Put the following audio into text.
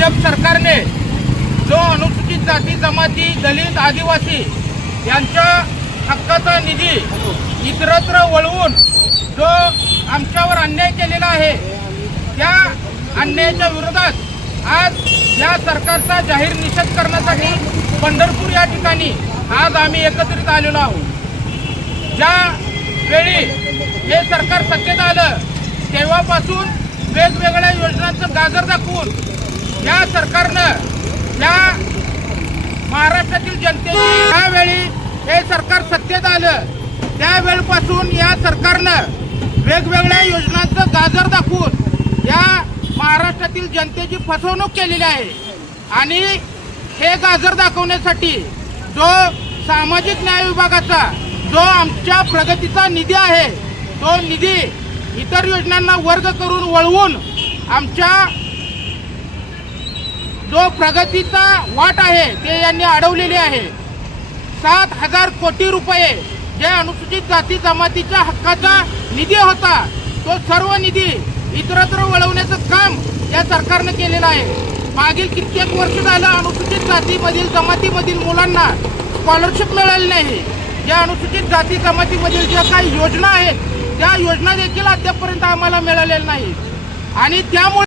भाजप सरकारने जो अनुसूचित जाती जमाती दलित आदिवासी यांच्या हक्काचा निधी इतरत्र वळवून जो आमच्यावर अन्याय केलेला आहे त्या अन्यायाच्या विरोधात आज या सरकारचा जाहीर निषेध करण्यासाठी पंढरपूर या ठिकाणी आज आम्ही एकत्रित आलेलो आहोत. ज्या वेळी हे सरकार सत्तेत आलं तेव्हापासून वेगवेगळ्या योजनांचं गाजर दाखवून या सरकारनं या महाराष्ट्रातील जनते त्यावेळी हे सरकार सत्तेत आलं त्यावेळपासून या सरकारनं वेगवेगळ्या योजनांचं गाजर दाखवून या महाराष्ट्रातील जनतेची फसवणूक केलेली आहे. आणि हे गाजर दाखवण्यासाठी जो सामाजिक न्याय विभागाचा जो आमच्या प्रगतीचा निधी आहे तो निधी इतर योजनांना वर्ग करून वळवून आमच्या जो प्रगतीचा वाट आहे ते यांनी अडवलेली आहे. सात हजार कोटी रुपये जे अनुसूचित जाती जमातीच्या हक्काचा निधी होता तो सर्व निधी इतरत्र वळवण्याचं काम या सरकारनं केलेलं आहे. मागील कित्येक वर्ष झालं अनुसूचित जातीमधील जमातीमधील मुलांना स्कॉलरशिप मिळाली नाही. ज्या अनुसूचित जाती जमातीमधील ज्या काही योजना आहेत त्या योजना देखील अद्यापपर्यंत आम्हाला मिळालेल्या नाही आणि त्यामुळे